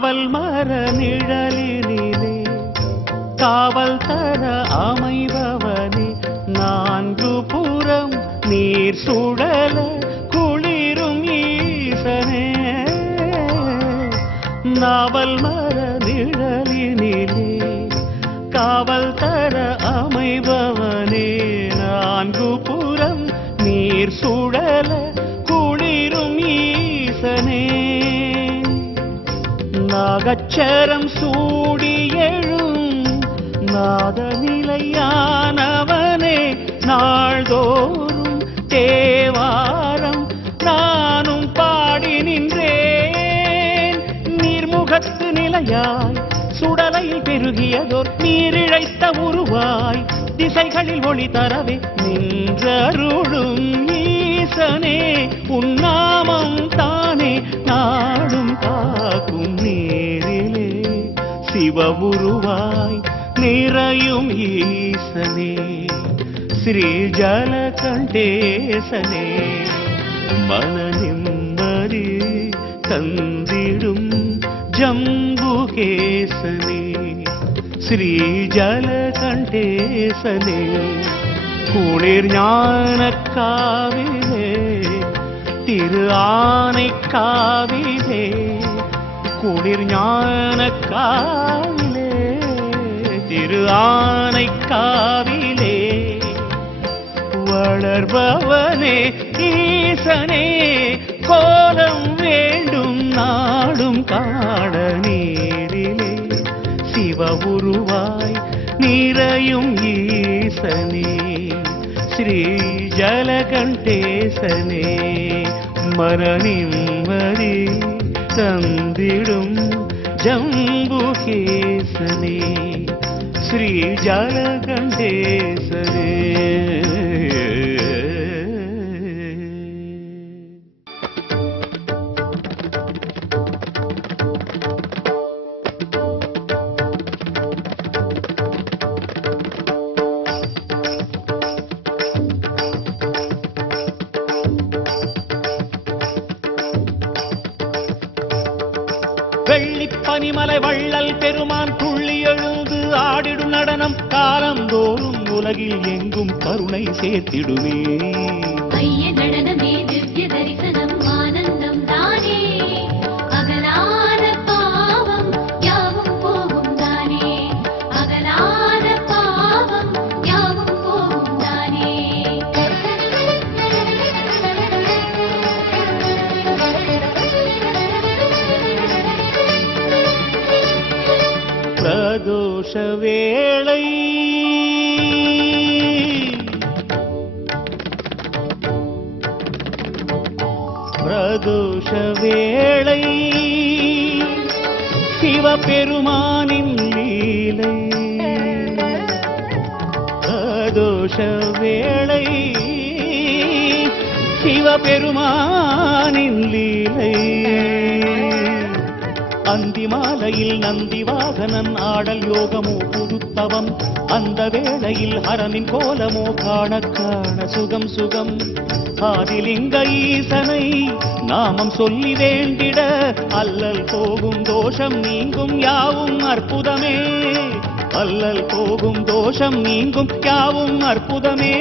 நாவல் மர நிழலினிலே காவல் தர அமைபவனே நான்கு புறம் நீர் சுழல குளிரும் ஈசனே நாவல் மர நிழலினிலே காவல் தர அமைபவனே நான்கு புறம் நீர் சுழல குளிரும் ஈசனே நாகச்சரம் சூடி எழும் நாதநிலையானவனே நாள்தோறும் தேவாரம் நானும் பாடி நின்றேன் நீர்முகத்து நிலையாய் சுடலையில் பெருகியதோர் நீரிழைத்த உருவாய் திசைகளில் ஒளி தரவே நின்றருளும் ஈசனே உன்னாமம் தானே நாடும் காக்கும் நீரிலே சிவவுருவாய் நிறையும் ஈசனே ஸ்ரீ ஜலகண்டேசனே மன நிம்மதி தந்திடும் ஜம்புகேசனே ஸ்ரீ ஜலகண்டேசனே குளிர் ஞானக்காவிலே திரு ஆனைக்காவிலே குளிர் ஞானக்காவிலே திரு ஆனைக்காவிலே வளர்பவனே ஈசனே கோலம் வேண்டும் நாடும் காண நீரிலே சிவவுருவாய் நிறையும் ஈசனே ஸ்ரீ ஜலகண்டேசனே மரணிம்மதி தந்திடும் ஜம்புகேசனே ஸ்ரீ ஜலகண்டேசனே வெள்ளிப்பனிமலை வள்ளல் பெருமான் துள்ளி எழுந்து ஆடிடும் நடனம் காலந்தோறும் உலகில் எங்கும் கருணை சேர்த்திடுமே பிரதோஷ வேளை பிரதோஷ வேளை சிவபெருமானின் லீலை பிரதோஷ வேளை சிவபெருமானின் லீலை அந்தி மாலையில் நந்திவாகனன் ஆடல் யோகமோ புதுத்தவம் அந்த வேளையில் ஹரனின் கோலமோ காண காண சுகம் சுகம் ஆதிலிங்க ஈசனை நாமம் சொல்லி வேண்டிட அல்லல் போகும் தோஷம் நீங்கும் யாவும் அற்புதமே அல்லல் போகும் தோஷம் நீங்கும் யாவும் அற்புதமே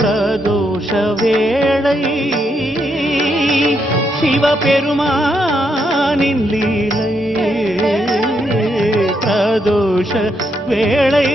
பிரதோஷ வேளை சிவபெருமானின் லீலை பிரதோஷ வேளை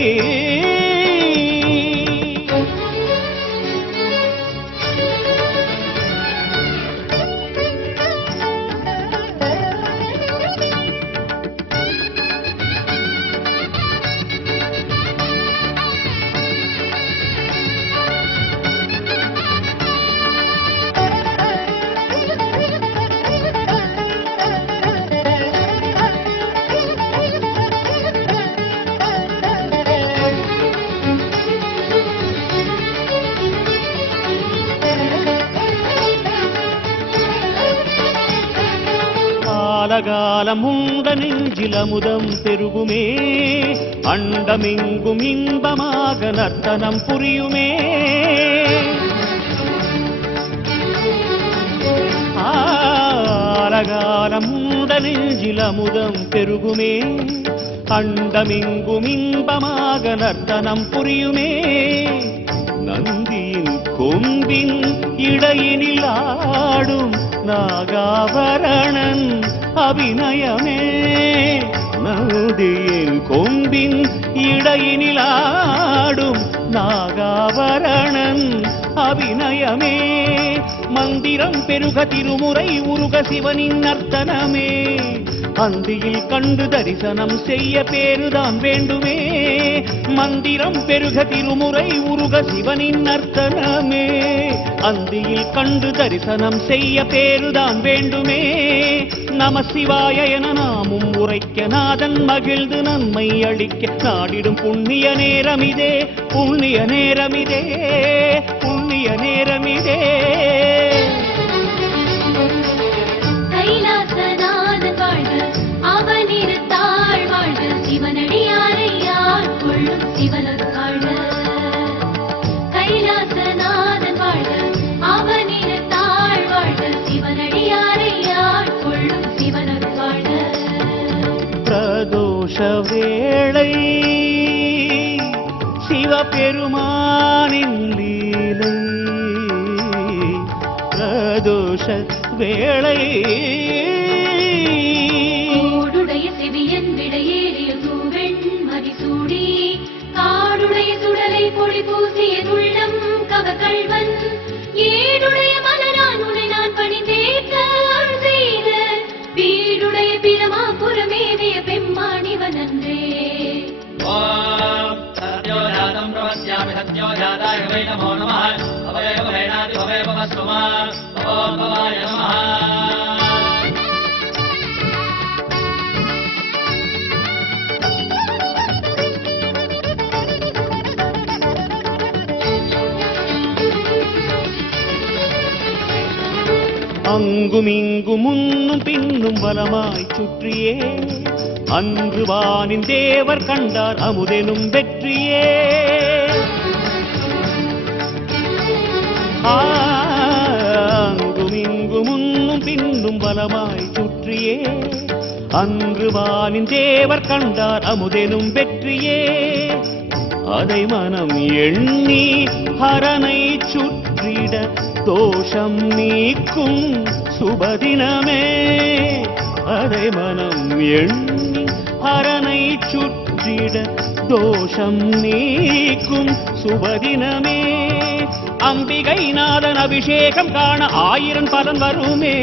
காலகாலம் உண்ட நெஞ்சில் அமுதம் பெருகுமே, அண்டமெங்கும் இன்பமாக நர்த்தனம் புரியுமே. காலகாலம் உண்ட நெஞ்சில் அமுதம் பெருகுமே, அண்டமெங்கும் இன்பமாக நர்த்தனம் புரியுமே. நந்தியின் கொம்பின் இடையினில் ஆடும் நாகாபரணன் அபிநயமே, நந்தியின் கொம்பின் இடையினில் ஆடும் நாகாபரணன் அபிநயமே. மந்திரம் பெருக திருமுறை உருக சிவனின் நர்த்தனமே, அந்தியில் கண்டு தரிசனம் செய்ய பேருதான் வேண்டுமே. மந்திரம் பெருக திருமுறை உருக சிவனின் நர்த்தனமே, அந்தியில் கண்டு தரிசனம் செய்ய பேருதான் வேண்டுமே. நம சிவாய என நாமும் உரைக்க நாதன் மகிழ்ந்து நன்மை அளிக்க நாடிடும் புண்ணிய நேரமிதே, புண்ணிய நேரமிதே, புண்ணிய நேரமிதே. கைலாசநாதன் வாழ்க, அவனிருத்தாள் வாழ்க, சிவனடியாரை யார் கொள்ளும் சிவனது வாழ்க. கைலாசநாதன் வாழ்க, அவனிருத்தாள் வாழ்க, சிவனடியாரை யார் கொள்ளும் சிவனது வாழ்க. பிரதோஷ வேளை சிவபெருமானின் லீலை, பிரதோஷ வேளை கோடுடைய செவியன் விடையேறிய தூவெண் மதிசூடி, காடுடைய சுடலை பொடி பூசிய துள்ளம் கவகள்வன், ஏடுடைய மலரான் உனை நான் பணிந்தேற்ற செய்த, வீடுடைய பிரமா புறமேவிய பெம்மானிவன் அன்றே. சத்யோஜாதம் பிரவஸ்யாமி சத்யோஜாதாய வை நமோ நமः, அபய பவேனாதி பவே பவஸ்வமா, ஓம் பவாய நமः. அங்கும் இங்கும் முன்னும் பின்னும் வலமாய் சுற்றியே, அன்று வானின் தேவர் கண்டார் அமுதெனும் வெற்றியே. அங்கும் இங்கும் முன்னும் பின்னும் வலமாய் சுற்றியே, அன்று வானின் தேவர் கண்டார் அமுதெனும் வெற்றியே. அதை மனம் எண்ணி ஹரனை சுற்றிட தோஷம் நீக்கும் சுபதினமே, அதை மனம் எண்ணி ஹரனை சுற்றிட தோஷம் நீக்கும் சுபதினமே. அம்பிகை நாதன் அபிஷேகம் காண 1000 பலன் வருமே,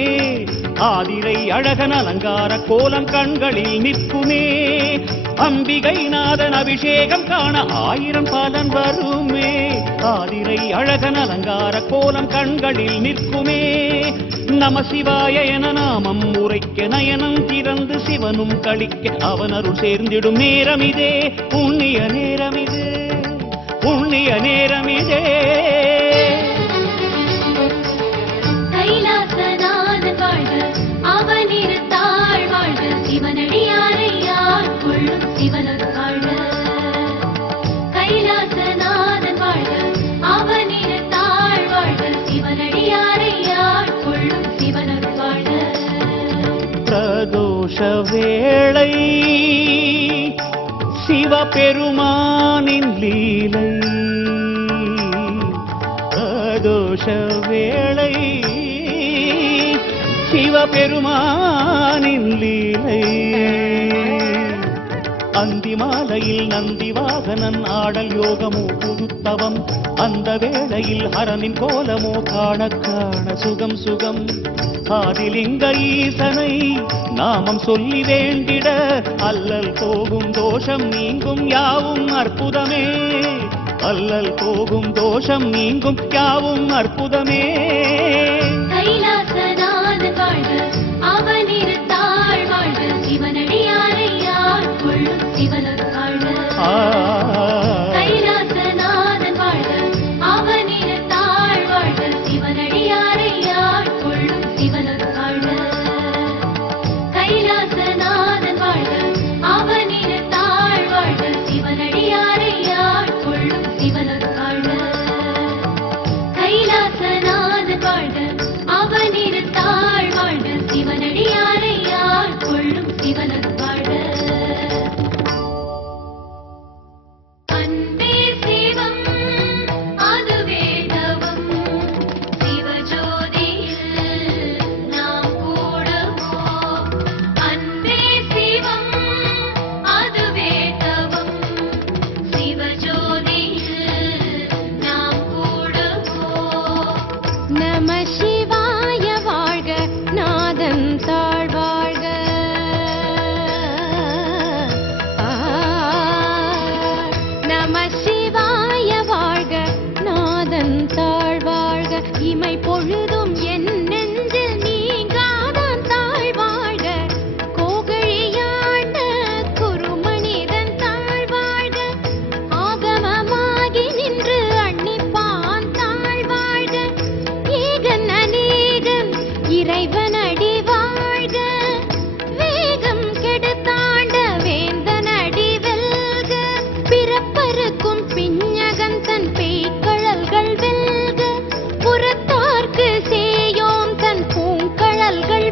ஆதிரை அழகன் அலங்கார கோலம் கண்களில் நிற்குமே. அம்பிகை நாதன் அபிஷேகம் காண 1000 பலன் வருமே, ஆதிரை அழகன் அலங்கார கோலம் கண்களில் நிற்குமே. நம சிவாய என நாமம் உரைக்க நயனம் திறந்து சிவனும் களிக்க அவன் அருள் சேர்ந்திடும் நேரமிதே, புண்ணிய நேரமிதே, புண்ணிய நேரமிதே. கைலாசநாதன் வாழ்க, அவனிருத்தாள் வாழ்க, சிவனடியாரை யார் கொள்ளும் சிவனது வாழ்க. கைலாசநாதன் வாழ்க, அவனிருத்தாள் வாழ்க, சிவனடியாரை யார் கொள்ளும் சிவனது வாழ்க. பிரதோஷ வேளை சிவபெருமானின் லீலை, பிரதோஷ வேளை சிவபெருமானின் லீலை. அந்தி மாலையில் நந்தி வாகனன் ஆடல் யோகமோ புதுத்தவம், அந்த வேளையில் ஹரனின் கோலமோ காண காண சுகம் சுகம். ஆதிலிங்க ஈசனை நாமம் சொல்லி வேண்டிட அல்லல் போகும் தோஷம் நீங்கும் யாவும் அற்புதமே, அல்லல் போகும் தோஷம் நீங்கும் யாவும் அற்புதமே. கைலாசநாதன் வாழ்க, அவனிருத்தாள் வாழ்க, சிவனடியாரை யார் கொள்ளும் சிவனது வாழ்க. கைலாசநாதன் வாழ்க, அவனிருத்தாள் வாழ்க, சிவனடியாரை யார் கொள்ளும் சிவனது வாழ்க. கைலாச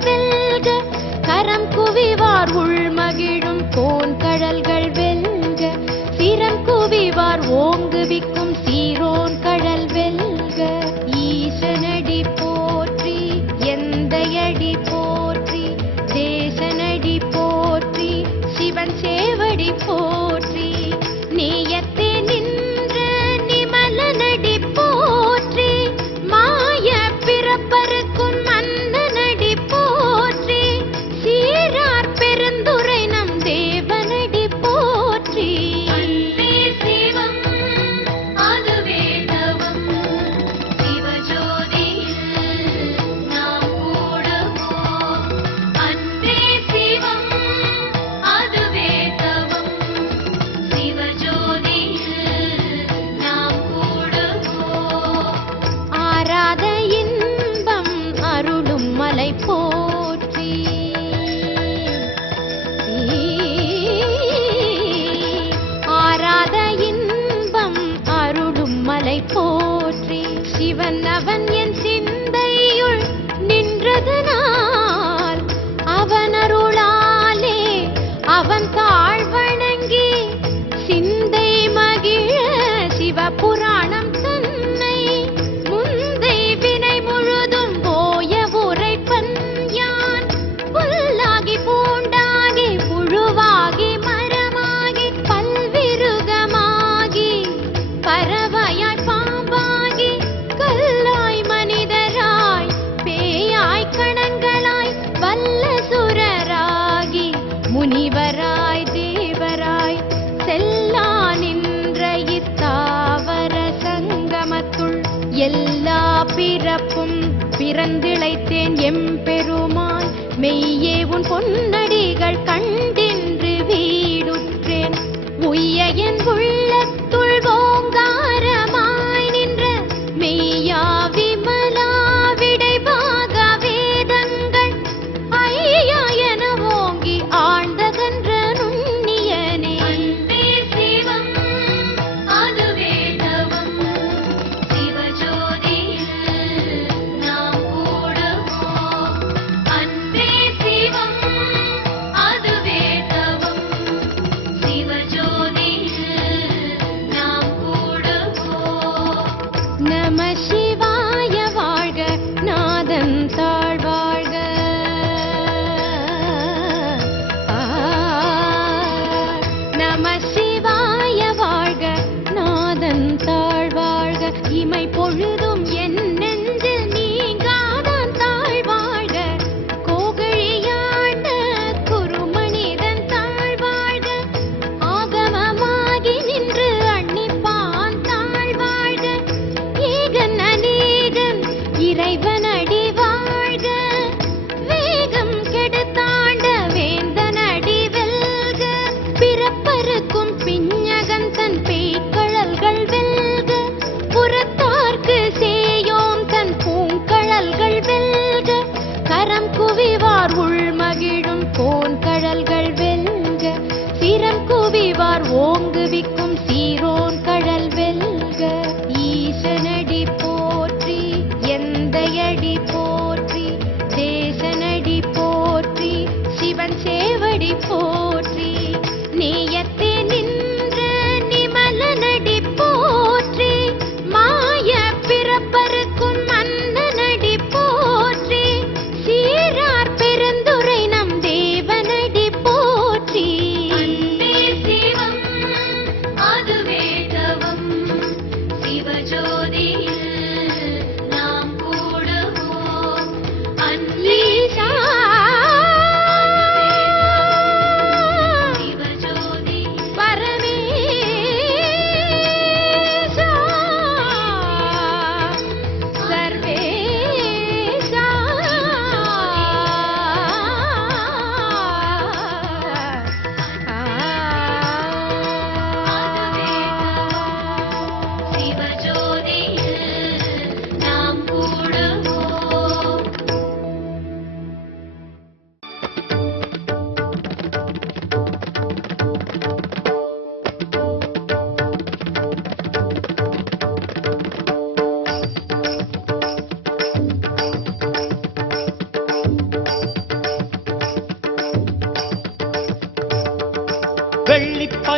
வெல்க, கரம் குவிவார் உள்மகிழும் கோன் கடல்கள் வெல்க, சிரம் குவிவார் ஓங்குவிக்கும் சீரோன் கடல் வெல்க. ஈசனடி போற்றி, எந்தையடி போற்றி, தேசனடி போற்றி, சிவன் சேவடி போற்றி, நீயத்தே நின்ற நிமலனடி போற்றி, மாய பிறப்பருக்கும் மன்னனடி போற்றி, சீரார் பெருந்துரை நம் தேவனடி போற்றி. அன்பே சிவம் அதுவே தவம், சிவஜோதியில் நாம் கூடுவோம். அன்பே சிவம் அதுவே தவம், சிவஜோதியில் நாம் கூடுவோம். ஆராத இன்பம் அருளும் மலை போற்றி, ஆராத இன்பம் அருளும் மலை போற்றி, சிவன் அவன் என் சிந்தையுள் நின்றதனால், அவன் அருளாலே அவன் தாழ் வணங்கி சிந்தை மகிழ சிவபுராணம் தன்னை முந்தை வினை முழுதும் போய உரைப்பன் யான். புல்லாகி பூண்டாகி புழுவாகி மரமாகி பல்விருகமாகி பறவையாய் பாம்பாகி கல்லாய் மனிதராய் பேயாய் கணங்களாய் வல்ல சுரராகி முனிவராய் தேவராய் செல்லா நின்ற இத்தாவர சங்கமத்துள் எல்லா பிறப்பும் பிறந்திழைத்தேன் எம்பெருமான். மெய்யே உன் பொன்னடிகள் கண்டின்று வீடுற்றேன், உய்ய என் உள்ளத்துள் ஓங்காரமாய் நின்ற மெய்யா விமலா விடைபாக வேதங்கள் ஐயா என ஓங்கி ஆழ்ந்தகன்ற நுண்ணியனே. அன்பே சிவம் அதுவே தவம், சிவஜோதியில் நாம் கூடுவோம். அன்பே சிவம் அதுவே தவம், சிவஜோதியில் நாம் கூடுவோம். நம சிவாய வாழ்க, நாதன் தாழ்வாழ்க. நம சிவாய வாழ்க, நாதன் தாழ்வாழ்க. இமை பொழுதும் என் நெஞ்சில் நீங்காதான் தாழ்வாழ்க, கோகழியாண்ட குருமனிதன் தாழ்வாழ்க, ஆகமமாகி நின்று அன்னிப்பான் தாழ்வாழ்க, ஏகன் அநேகன் இறைவனடி வாழ்க, வேகம் கெடுத்தாண்ட வேந்தனடி வெல்க, பிறப்பருக்கும் பிஞகன் தன் பேய்க்கழல்கள் வெல்க, புறத்தார்க்கு சேயோன் தன் பூங்கழல்கள் வெல்க, கரம் குவிவார் உள்மகிழும் கோன் கடல்கள் வெல்க, சிரம் குவிவார் ஓங்குவிக்கும் சீரோன் கடல் வெல்க. ஈசனடி போற்றி, எந்தையடி போற்றி, தேசனடி போற்றி, சிவன் சேவடி போற்றி, நீயத்தே நின்ற நிமலனடி போற்றி, மாய பிறப்பருக்கும் மன்னனடி போற்றி, சீரார் பெருந்துரை நம் தேவனடி போற்றி.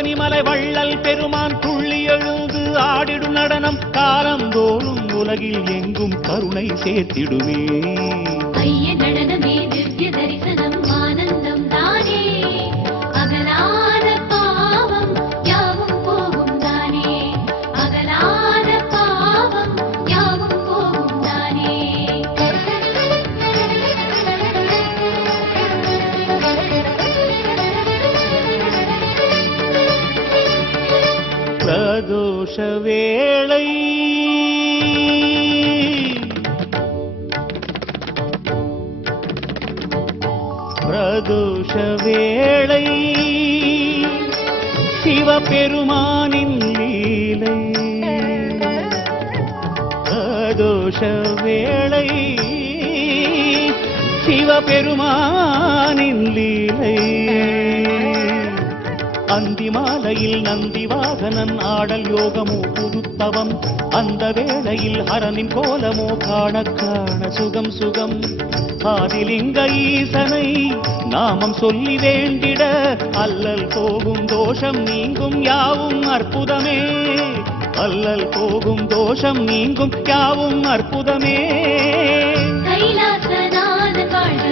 பனிமலை வள்ளல் பெருமான் துள்ளி எழுந்து ஆடிடும் நடனம் காலந்தோறும் உலகில் எங்கும் கருணை சேர்த்திடுமே. ஐய நடனமே திவ்ய தரிசனம் ஆனந்தம் தானே அகலாத பாவம் யாவும் போகும் தானே அகலாத பாவம் யாவும் போகும் தானே. பிரதோஷ வேளை பிரதோஷ வேளை சிவபெருமானின் லீலை. பிரதோஷ வேளை சிவபெருமானின் லீலை. அந்தி மாலையில் நந்தி வாகனன் ஆடல் யோகமோ புதுத்தவம். அந்த வேளையில் ஹரனின் கோலமோ காண காண சுகம் சுகம். ஆதிலிங்க ஈசனை நாமம் சொல்லி வேண்டிட அல்லல் போகும் தோஷம் நீங்கும் யாவும் அற்புதமே. அல்லல் போகும் தோஷம் நீங்கும் யாவும் அற்புதமே. கைலாசநாதன் வாழ்க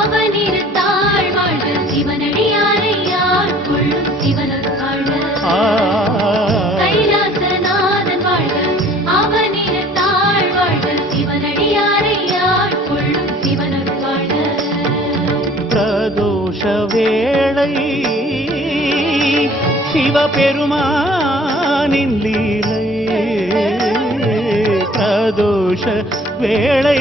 அவனிருத்தாள் வாழ்க சிவனடியாரை ஆட்கொள்ளும் சிவனொரு வாழ்க. கைலாசநாதன் வாழ்க அவனிருத்தாள் வாழ்க சிவனடியாரை ஆட்கொள்ளும் சிவனொரு வாழ்க. பிரதோஷ வேளை சிவபெருமானின் லீலை. பிரதோஷ வேளை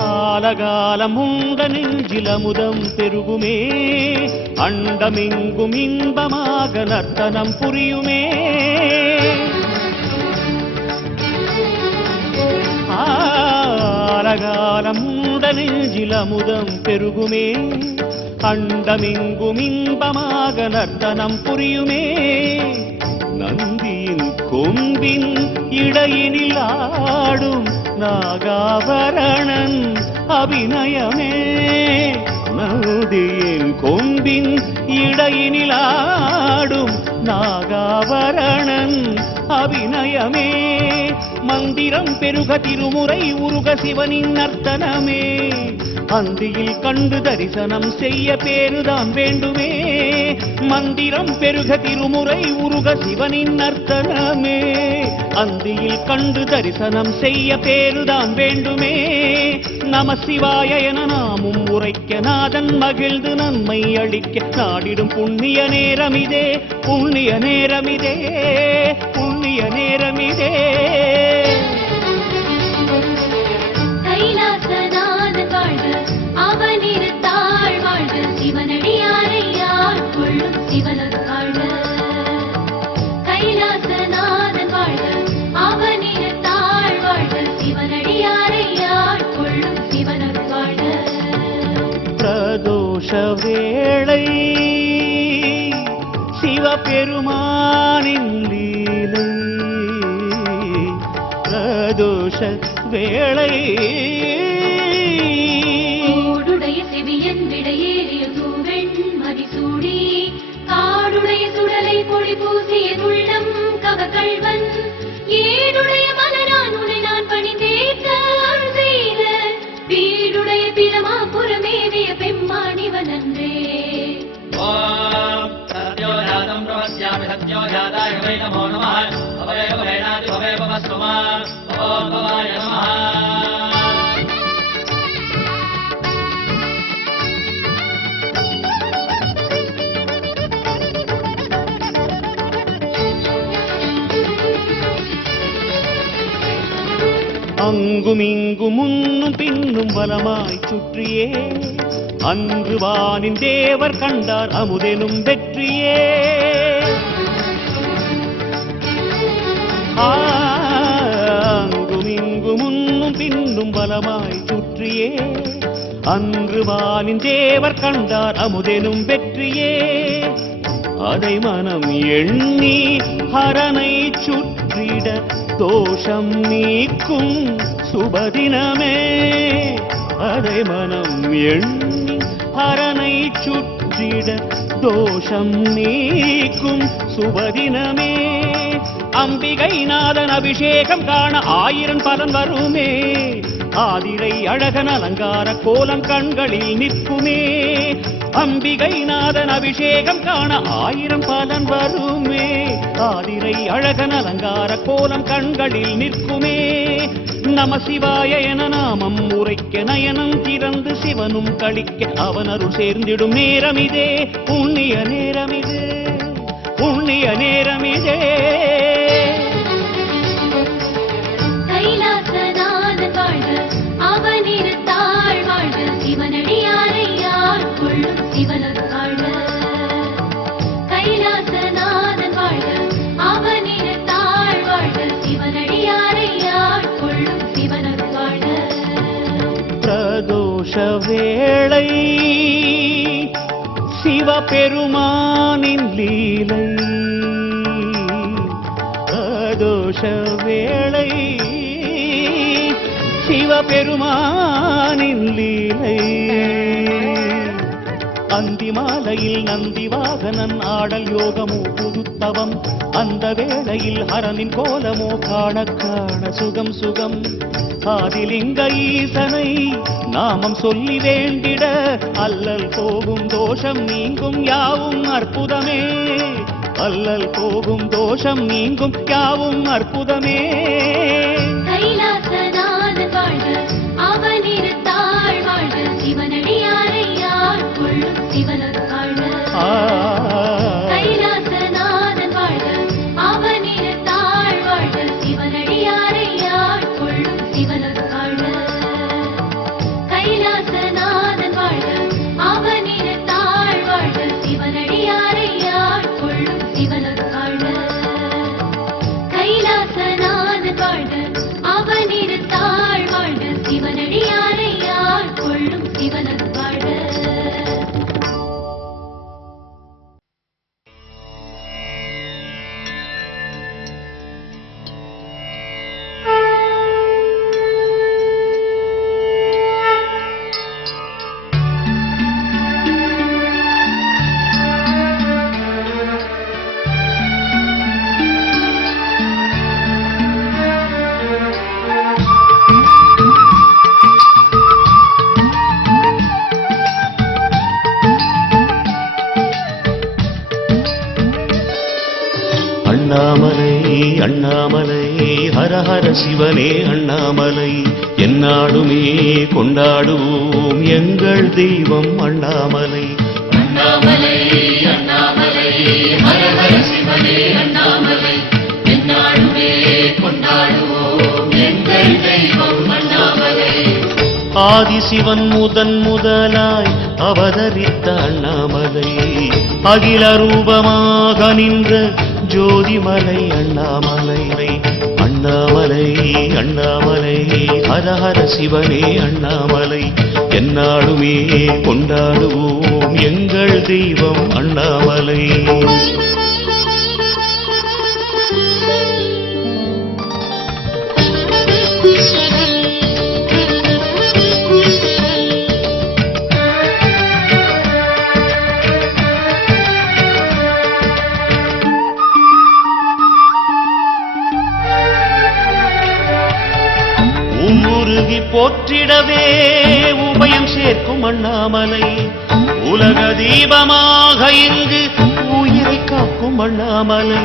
காலகாலம் உண்ட நெஞ்சிலமுதம் பெருகுமே. அண்டமெங்கும் இன்பமாக நர்த்தனம் புரியுமே. காலகாலம் உண்ட நெஞ்சிலமுதம் பெருகுமே. அண்டமெங்கும் இன்பமாக நர்த்தனம் புரியுமே. நந்தியின் கொம்பின் இடையினில் ஆடும் நாகாபரணன் அபிநயமே. நந்தியின் கொம்பின் இடையினில் ஆடும் நாகாபரணன் அபிநயமே. மந்திரம் பெருக திருமுறை உருக சிவனின் நர்த்தனமே. அந்தியில் கண்டு தரிசனம் செய்ய பேருதான் வேண்டுமே. மந்திரம் பெருக திருமுறை உருக சிவனின் நர்த்தனமே. அந்தியில் கண்டு தரிசனம் செய்ய பேருதான் வேண்டுமே. நம சிவாய என நாமும் உரைக்க நாதன் மகிழ்ந்து நன்மை அளிக்க நாடிடும் புண்ணிய நேரமிதே. புண்ணிய நேரமிதே. புண்ணிய நேரமிதே. கைலாசநாதன் வாழ்க அவனிருத்தாள் வாழ்க சிவனடியாரை ஆட்கொள்ளும் சிவனொரு வாழ்க. கைலாசநாதன் வாழ்க அவனிருத்தாள் வாழ்க சிவனடியாரை ஆட்கொள்ளும் சிவனொரு வாழ்க. பிரதோஷ வேளை சிவபெருமானின் லீலை. பிரதோஷ வேளை கூடுடைய செவியன் விடையேறிய தூவெண் மதிசூடி காடுடைய சுடலை பொடி பூசிய துள்ளம் கவகள்வன் ஏடுடைய மலரான் உனை நான் பணிந்தேற்க அருள் செய்த வீடுடைய பிரமா புறமேவிய பெம்மானிவன் அன்றே. ஓம் சத்யோஜாதம் பிரவஸ்யாமி சத்யோஜாதாய வை நமோ நமः. பவயேவ வேணாதி பவயேவ வஸ்துமா. ஓம் பவாய நமः. அங்கும் இங்கும் முன்னும் பின்னும் வலமாய் சுற்றியே அன்று வானின் தேவர் கண்டார் அமுதெனும் வெற்றியே. அங்கும் இங்கும் முன்னும் பின்னும் வலமாய் சுற்றியே அன்று வானின் தேவர் கண்டார் அமுதெனும் வெற்றியே. அதை மனம் எண்ணி ஹரனை சுற்றிட தோஷம் நீக்கும் சுபதினமே. அதை மனம் எண்ணி ஹரனை சுற்றிட தோஷம் நீக்கும் சுபதினமே. அம்பிகை நாதன் அபிஷேகம் காண 1000 பலன் வருமே. ஆதிரை அழகன் அலங்கார கோலம் கண்களில் நிற்குமே. அம்பிகை நாதன் அபிஷேகம் காண 1000 பலன் வருமே. ஆதிரை அழகன் அலங்கார கோலம் கண்களில் நிற்குமே. நம சிவாய என நாமம் உரைக்க நயனம் திறந்து சிவனும் கழிக்க அவன் அருள் சேர்ந்திடும் நேரமிதே. புண்ணிய நேரமிதே, புண்ணிய நேரமிதே. கைலாசநாதன் வாழ்க, அவனிருத்தாள் வாழ்க, சிவனடியாரை யார் கொள்ளும் சிவனர் வாழ்க. கைலாசநாதன் வாழ்க, அவனிருத்தாள் வாழ்க, சிவனடியாரை யார் கொள்ளும் சிவனர் வாழ்க. பிரதோஷ வேளை சிவபெருமானின் லீலை. பிரதோஷ வேளை சிவபெருமானின் லீலை. அந்தி மாலையில் நந்தி வாகனன் ஆடல் யோகமோ புதுத்தவம். அந்த வேளையில் ஹரனின் கோலமோ காண காண சுகம் சுகம். ஆதிலிங்க ஈசனை நாமம் சொல்லி வேண்டிட அல்லல் போகும் தோஷம் நீங்கும் யாவும் அற்புதமே. அல்லல் போகும் தோஷம் நீங்கும் யாவும் அற்புதமே. கைலாசநாதன் வாழ்க, அவனிருத்தாள் வாழ்க, சிவனடியாரை யார் கொள்ளும் சிவனர் வாழ்க. கைலாசநாதன் வாழ்க, அவனிருத்தாள் வாழ்க, சிவனடியாரை யார் கொள்ளும் சிவனர் வாழ்க. கைலாசநாதன் வாழ்க, அவனிருத்தாள் வாழ்க, சிவனடியாரை யார் கொள்ளும் சிவனர் வாழ்க. கைலாசநாதன் வாழ்க, அவனிருத்தாள் வாழ்க, சிவனடியாரை யார் கொள்ளும் சிவனர் வாழ்க. அண்ணாமலை அண்ணாமலை ஹர ஹர சிவனே அண்ணாமலை. எந்நாடுமே கொண்டாடுவோம் எங்கள் தெய்வம் அண்ணாமலை. அண்ணாமலை அண்ணாமலை ஹர ஹர சிவனே அண்ணாமலை. எந்நாடுமே கொண்டாடுவோம் எங்கள் தெய்வம் அண்ணாமலை. ஆதிசிவன் முதன் முதலாய் அவதரித்த அண்ணாமலை. அகில ரூபமாக நின்ற ஜோதிமலை அண்ணாமலை. அண்ணாமலை அண்ணாமலை ஹர ஹர சிவனே அண்ணாமலை. எந்நாளுமே கொண்டாடுவோம் எங்கள் தெய்வம் அண்ணாமலை. போற்றிடவே உபயம் சேர்க்கும் அண்ணாமலை. உலக தீபமாக இங்கு உயிரை காக்கும் அண்ணாமலை.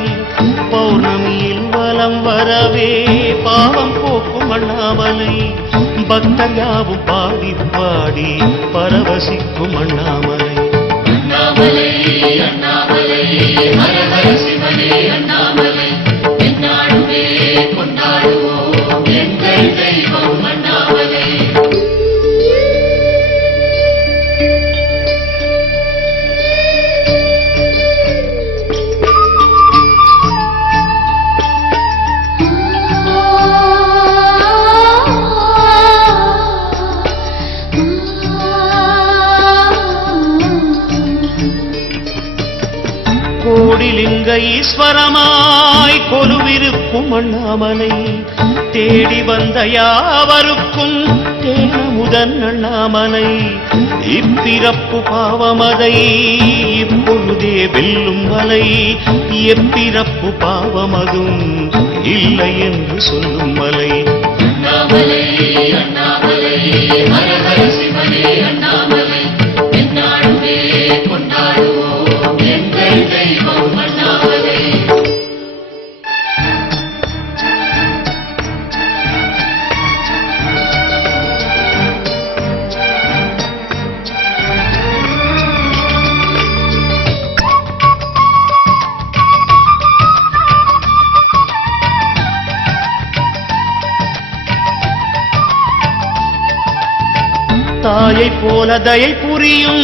பௌர்ணமியில் வலம் வரவே பாவம் போக்கும் அண்ணாமலை. பக்தர் யாவும் பாடி பாடி பரவசிக்கும் அண்ணாமலை. அண்ணாமலை அண்ணாமலை ஹர ஹர சிவனே அண்ணாமலை. எந்நாடுமே கொண்டாடுவோம் எங்கள் தெய்வம் லிங்க ஈஸ்வரமாய் கொலுவிருக்கும் அண்ணாமலை தேடி வந்த யாவருக்கும் தேனமுதன் அண்ணாமலை இப்பிறப்பு பாவமதை இப்பொழுதே வெல்லும் மலை எப்பிறப்பு பாவமதும் இல்லை என்று சொல்லும் மலை அண்ணாமலை அண்ணாமலை ஹர ஹர சிவனே அண்ணாமலை எந்நாளுமே கொண்டாடுவோம் எங்கள் தெய்வம் அண்ணாமலை தாயை போல தயை புரியும்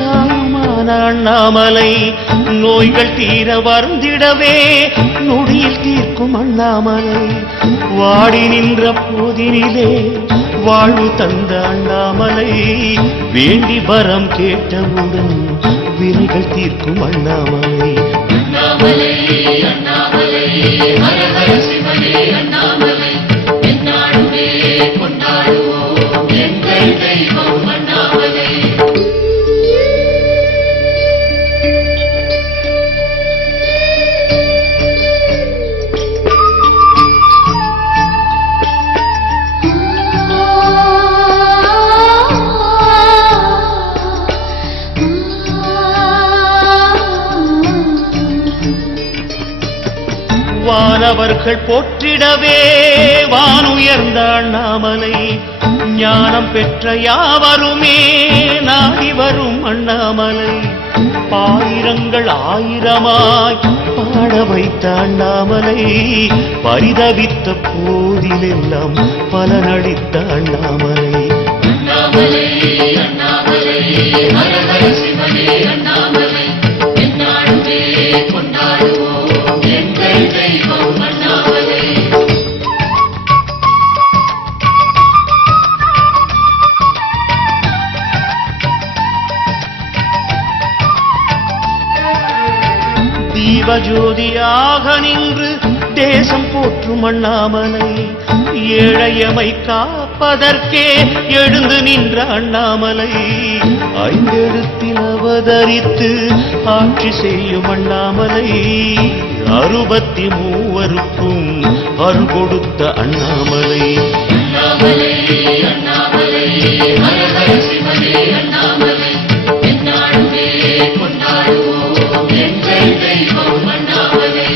தாயுமான அண்ணாமலை நோய்கள் தீர வருந்திடவே நொடியில் தீர்க்கும் அண்ணாமலை வாடி நின்ற போதினிலே வாழ்வு தந்த அண்ணாமலை வேண்டி வரம் கேட்டவுடன் வினைகள் தீர்க்கும் அண்ணாமலை அண்ணாமலை அண்ணாமலை ஹர ஹர சிவனே அண்ணாமலை எந்நாளுமே கொண்டாடுவோம் எங்கள் தெய்வம் அண்ணாமலை வானவர்கள் போற்றிடவே வானுயர்ந்த அண்ணாமலை ஞானம் பெற்ற யாவருமே நாடி வரும் அண்ணாமலை பாயிரங்கள் ஆயிரமாய் பாட வைத்த அண்ணாமலை பரிதவித்த போதிலெல்லாம் பலனளித்த அண்ணாமலை அண்ணாமலை அண்ணாமலை ஹர ஹர சிவனே அண்ணாமலை எந்நாளுமே கொண்டாடுவோம் எங்கள் தெய்வம் அண்ணாமலை தீபஜோதியாக நின்று தேசம் போற்றும் அண்ணாமலை ஏழையமை காப்பதற்கே எழுந்து நின்ற அண்ணாமலை ஐந்தெழுத்தில் அவதரித்து ஆட்சி செய்யும் அண்ணாமலை 63 அருள் கொடுத்த அண்ணாமலை அண்ணாமலை அண்ணாமலை ஹர ஹர சிவனே அண்ணாமலை எந்நாளுமே கொண்டாடுவோம் எங்கள் தெய்வம் அண்ணாமலை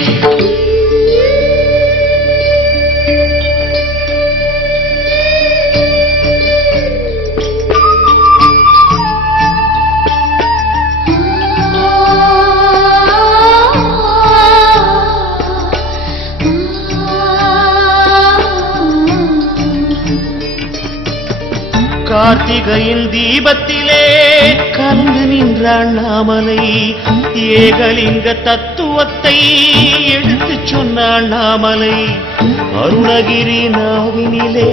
கார்த்திகையின் தீபத்திலே கலந்து நின்ற அண்ணாமலை ஏகலிங்க தத்துவத்தை எடுத்துச் சொன்ன அண்ணாமலை அருணகிரி நாவினிலே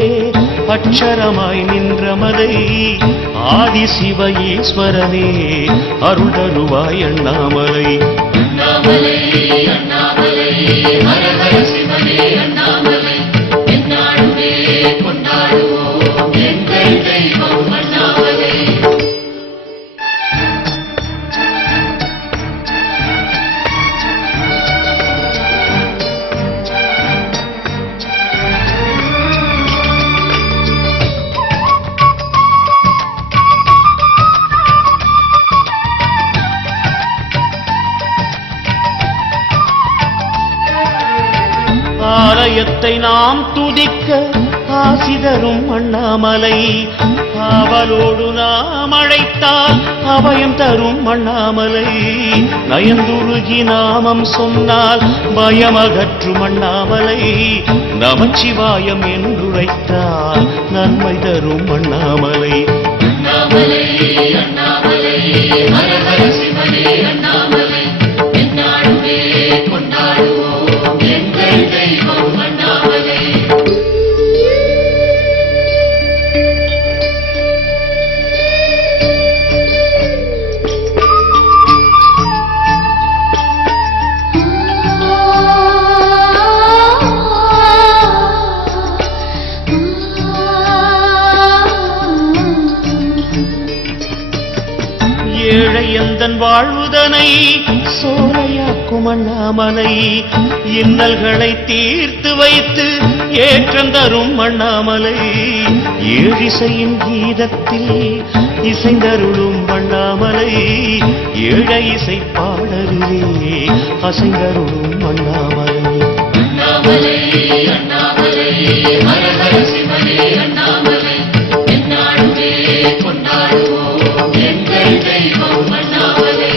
அட்சரமாய் நின்ற மலை ஆதிசிவ ஈஸ்வரனே அருள் தருவாய் அண்ணாமலை அண்ணாமலை அண்ணாமலை ஹர ஹர சிவனே அண்ணாமலை எந்நாளுமே கொண்டாடுவோம் எங்கள் தெய்வம் அண்ணாமலை ஆலயத்தை நாம் துதிக்க ஆசி தரும் அண்ணாமலை ஆவலோடு நாம் அழைத்தால் அபயம் தரும் அண்ணாமலை நயந்துருகி நாமம் சொன்னால் பயமகற்றும் அண்ணாமலை நமச்சிவாயம் என்றுரைத்தால் நன்மை தரும் அண்ணாமலை அண்ணாமலை அண்ணாமலை ஹர ஹர சிவனே அண்ணாமலை எந்நாளுமே கொண்டாடுவோம் எங்கள் தெய்வம் அண்ணாமலை வாழ்வுதனை சோலையாக்கும் அண்ணாமலை இன்னல்களை தீர்த்து வைத்து ஏற்றந்தரும் அண்ணாமலை ஏழிசையின் கீதத்தில் இசைந்தருளும் அண்ணாமலை ஏழை இசை பாடலிலே அசைந்தருளும் அண்ணாமலை அண்ணாமலை அண்ணாமலை ஹர ஹர சிவனே அண்ணாமலை எந்நாளுமே கொண்டாடுவோம் எங்கள் தெய்வம் அண்ணாமலை.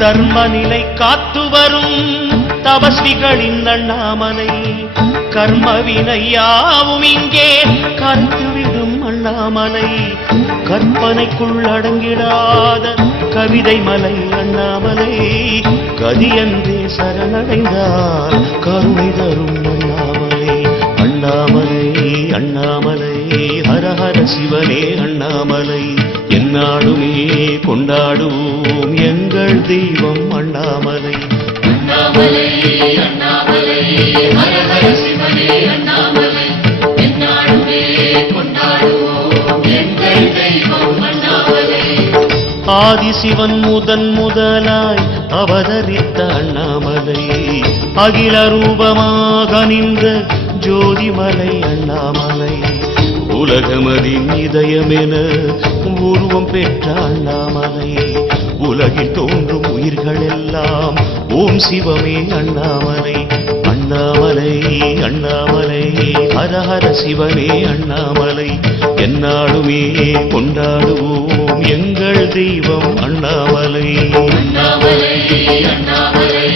தர்ம நிலை காத்து வரும் தபஸ்விகளின் அண்ணாமலை கர்மவினையாவும் இங்கே கருத்துவிடும் அண்ணாமலை கற்பனைக்குள் அடங்கிடாத கவிதை மலை அண்ணாமலை கதியன்றே சரணடைந்தால் கருணை தரும் அண்ணாமலை அண்ணாமலை அண்ணாமலை ஹர ஹர சிவனே அண்ணாமலை எந்நாளுமே கொண்டாடுவோம் எங்கள் தெய்வம் அண்ணாமலை அண்ணாமலை அண்ணாமலை ஹர ஹர சிவனே அண்ணாமலை எந்நாளுமே கொண்டாடுவோம் எங்கள் தெய்வம் அண்ணாமலை. ஆதிசிவன் முதலாய் அவதரித்த அண்ணாமலை அகில ரூபமாக நின்ற ஜோதிமலை அண்ணாமலை உலகமதின் இதயமென உருவம் பெற்ற அண்ணாமலை உலகில் தோன்றும் உயிர்களெல்லாம் ஓம் சிவமே அண்ணாமலை அண்ணாமலை அண்ணாமலை ஹர ஹர சிவனே அண்ணாமலை எந்நாளுமே கொண்டாடுவோம் எங்கள் தெய்வம் அண்ணாமலை அண்ணாமலை அண்ணாமலை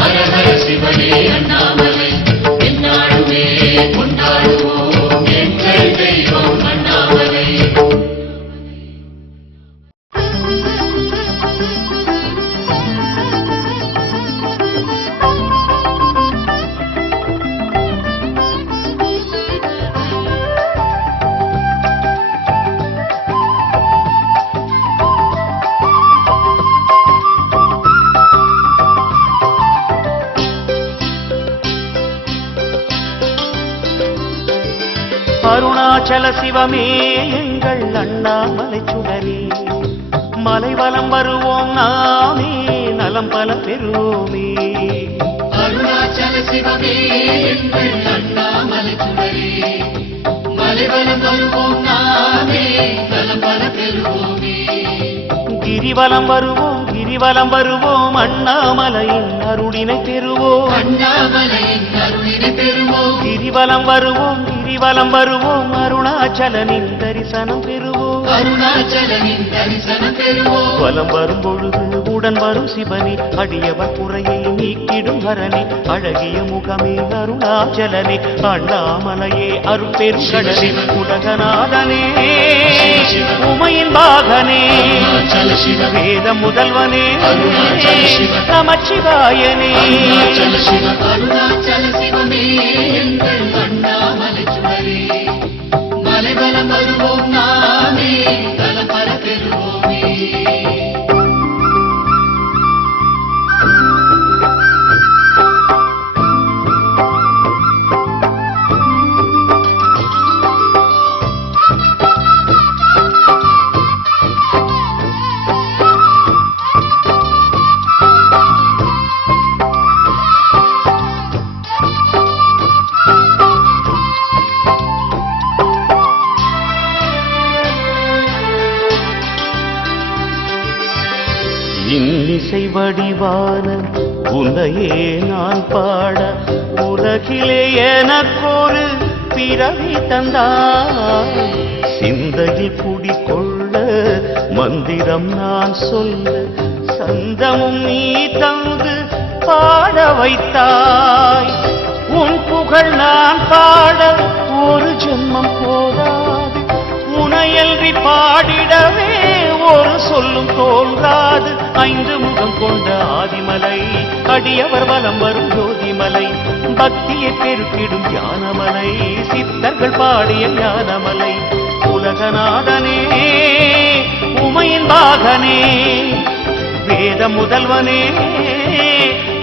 ஹர ஹர சிவனே அண்ணாமலை எந்நாளுமே கொண்டாடுவோம் எங்கள் தெய்வம் அண்ணாமலை. அருணாச்சல சிவமே எங்கள் அண்ணாமலை சுடரே மலைவலம் வருவோம் நாமே நலம் பல பெறுவோமே அருணாச்சல சிவமே எங்கள் அண்ணாமலை சுடரே மலைவலம் வருவோம் நாமே நலம் பல பெறுவோமே கிரிவலம் வருவோம் அண்ணாமலையின் அருளினை பெறுவோம் அண்ணாமலையின் அருளினை பெறுவோம் கிரிவலம் வருவோம் அருணாச்சலனின் தரிசனம் பெறுவோம் அருணாச்சலனின் தரிசனம் பெறுவோம் வலம் வரும் பொழுது உடன் வரும் சிவனே அடியவர் குறையை நீக்கிடும் ஹரனே அழகிய முகமே அருணாச்சலனே அண்ணாமலையே அருட்பெரும் கடலே உலகநாதனே உமையின் பாகனே வேத முதல்வனே நமச்சிவாயனே அருணாச்சல சிவமே எங்கள் அண்ணாமலை சுடரே மலைவலம் வருவோம் நாமே நலம் பல பெறுவோமே. இன்னிசை வடிவான உன்னையே நான் பாட உலகிலே எனக்கொரு பிறவி தந்தாய் சிந்தையில் குடிகொள்ள மந்திரம் நான் சொல்ல சந்தமும் நீ தந்து பாட வைத்தாய் உன் புகழ் நான் பாட ஒரு ஜென்மம் போதாது உனையல்வி பாடிடவே ஒரு சொல்லும் தோன்றாது ஐந்து முகம் கொண்ட ஆதிமலை அடியவர் வலம் வரும் ஜோதிமலை பக்தியை பெருக்கிடும் ஞானமலை சித்தர்கள் பாடிய ஞானமலை உலகநாதனே உமையின் பாகனே வேத முதல்வனே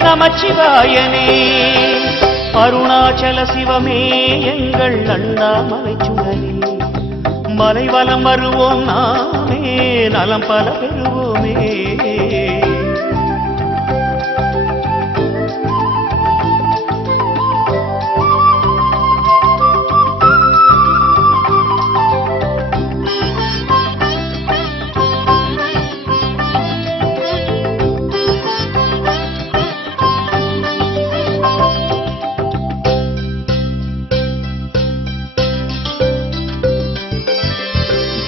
நமச்சிவாயனே அருணாச்சல சிவமே எங்கள் அண்ணாமலை சுடரே மலைவலம் வருவோம் நாமே நலம் பல பெறுவோமே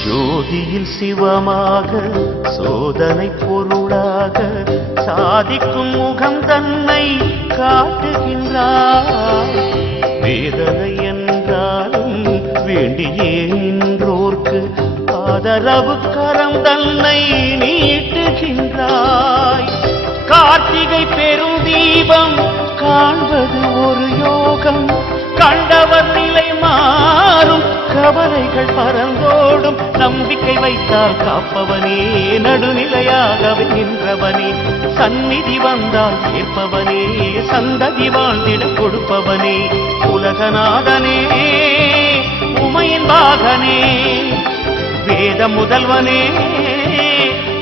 ஜோதியில் சிவமாக சோதனை பொருளாக சாதிக்கும் முகம் தன்னை காட்டுகின்றார் வேதனை என்றாலும் வேண்டியே நின்றோர்க்கு ஆதரவு கரம் தன்னை நீட்டுகின்றாய் கார்த்திகை பெரும் தீபம் காண்பது ஒரு யோகம் கண்டவர் நிலை மாறும் கவலைகள் பறந்தோடும் நம்பிக்கை வைத்தால் காப்பவனே நடுநிலையாகவே நின்றவனே சந்நிதி வந்தால் ஏற்பவனே சந்ததி வாழ்ந்திட கொடுப்பவனே உலகநாதனே உமையின் பாகனே வேத முதல்வனே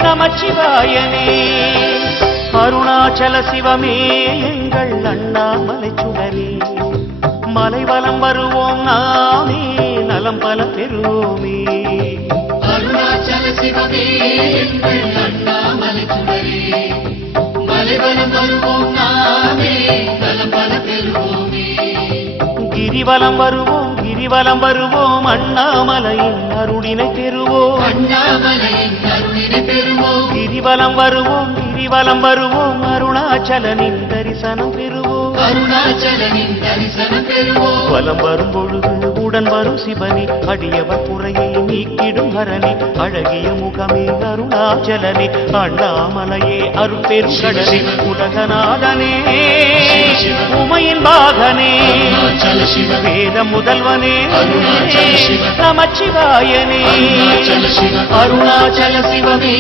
நமச்சிவாயனே அருணாச்சல சிவமே எங்கள் அண்ணாமலை சுடரே மலைவலம் வருவோம் நாமே நலம் பல பெறுவோமே அருணாச்சல சிவமே எங்கள் அண்ணாமலை சுடரே மலைவலம் வருவோம் நாமே நலம் பல பெறுவோமே கிரிவலம் வருவோம் அண்ணாமலையின் அருளினை பெறுவோம் அண்ணாமலையின் அருளினை பெறுவோம் கிரிவலம் வருவோம் அருணாச்சலனின் தரிசனம் பெறுவோம் அருணாச்சலனின் தரிசனம் பெறுவோம் வலம் வரும் பொழுது உடன் வரும் சிவனே அடியவர் குறையை நீக்கிடும் ஹரணி அழகிய முகமே அருணாச்சலனே அண்ணாமலையே அருட்பெரும் கடலே உலகநாதனே உமையின் பாகனே வேத முதல்வனே நமச்சிவாயனே அருணாச்சல சிவமே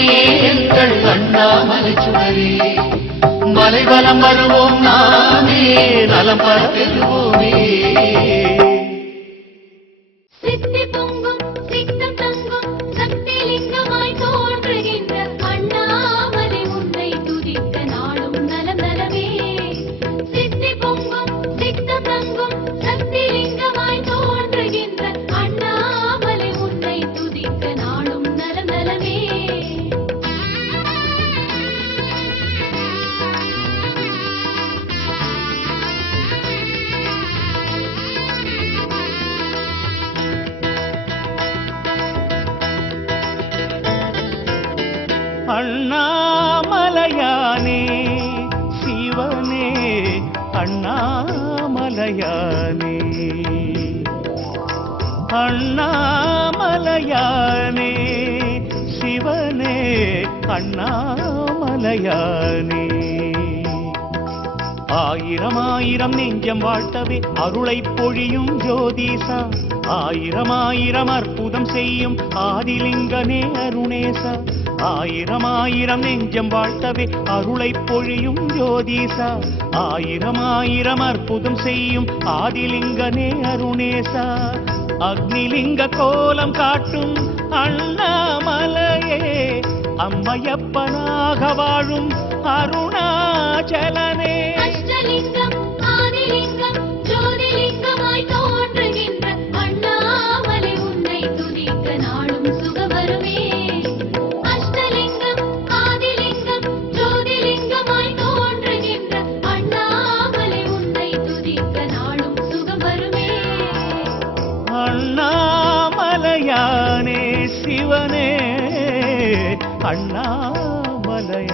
எங்கள் அண்ணாமலை சுடரே மலைவலம் வருவோம் நாமே நலம் பல பெறுவோமே சித்தி பொங்கும் சித்தம் தங்கும் சக்தி லிங்கமாய் தோன்றுகின்ற அண்ணாமலை உன்னை துதிக்க நாளும் நலம் நலமே சித்தி பொங்கும் சித்தம் தங்கும் சக்தி லிங்கமாய் தோன்றுகின்ற அண்ணாமலை உன்னை துதிக்க நாளும் நலம் நலமே அண்ணாமலையானே சிவனே அண்ணாமலையானே அண்ணாமலையானே சிவனே அண்ணாமலையானே ஆயிரம் ஆயிரம் நெஞ்சம் வாழ்த்தவே அருளை பொழியும் ஜோதிசா ஆயிரம் ஆயிரம் அற்புதம் செய்யும் ஆதிலிங்கனே அருணேசா ஆயிரம் ஆயிரம் நெஞ்சம் வாழ்த்தவே அருளை பொழியும் ஜோதிசா ஆயிரம் ஆயிரம் அற்புதம் செய்யும் ஆதிலிங்கனே அருணேசா அக்னிலிங்க கோலம் காட்டும் அண்ணாமலையே அம்மையப்பனாக வாழும் அருணாச்சலனே அஷ்டலிங்கம் ஆதிலிங்கம் ஜோதிலிங்கமாய் தோன்றுகின்ற அண்ணாமலை உன்னை துதிக்க நாளும் சுகவருமே அஷ்டலிங்கம் ஆதிலிங்கம் ஜோதிலிங்கமாய் தோன்றுகின்ற அண்ணாமலை உன்னை துதிக்க நாளும் சுகவருமே அண்ணாமலையானே சிவனே அண்ணாமலையானே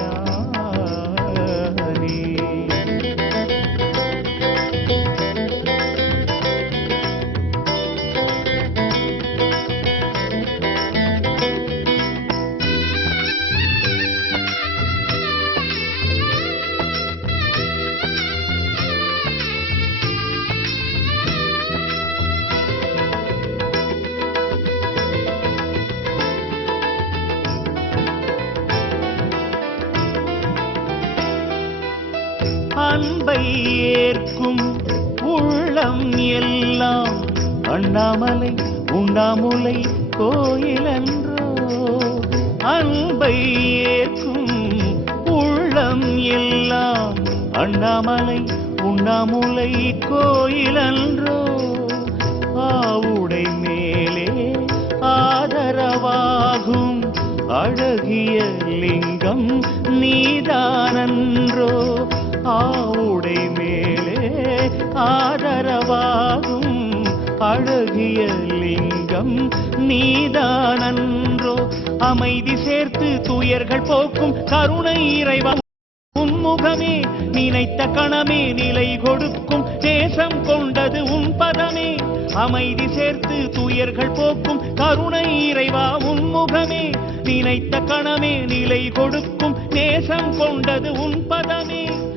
அன்பை ஏற்கும் உள்ளம் எல்லாம் அண்ணாமலை உண்ணாமுலை கோயிலன்றோ. அன்பை ஏற்கும் உள்ளம் எல்லாம் அண்ணாமலை உண்ணாமுலை கோயிலன்றோ. ஆவுடை மேலே ஆதரவாகும் அழகிய லிங்கம் நீதானன்றோ. ஆவுடை மேலே ஆதரவாகும் அழகிய லிங்கம் நீதானன்றோ. அமைதி சேர்த்து துயர்கள் போக்கும் கருணை இறைவா உன்முகமே. நினைத்த கணமே நிலை கொடுக்கும் தேசம் கொண்டது உன் பதமே. அமைதி சேர்த்து துயர்கள் போக்கும் கருணை இறைவா உன்முகமே. நினைத்த கணமே நிலை கொடுக்கும் நேசம் கொண்டது உன் பதமே.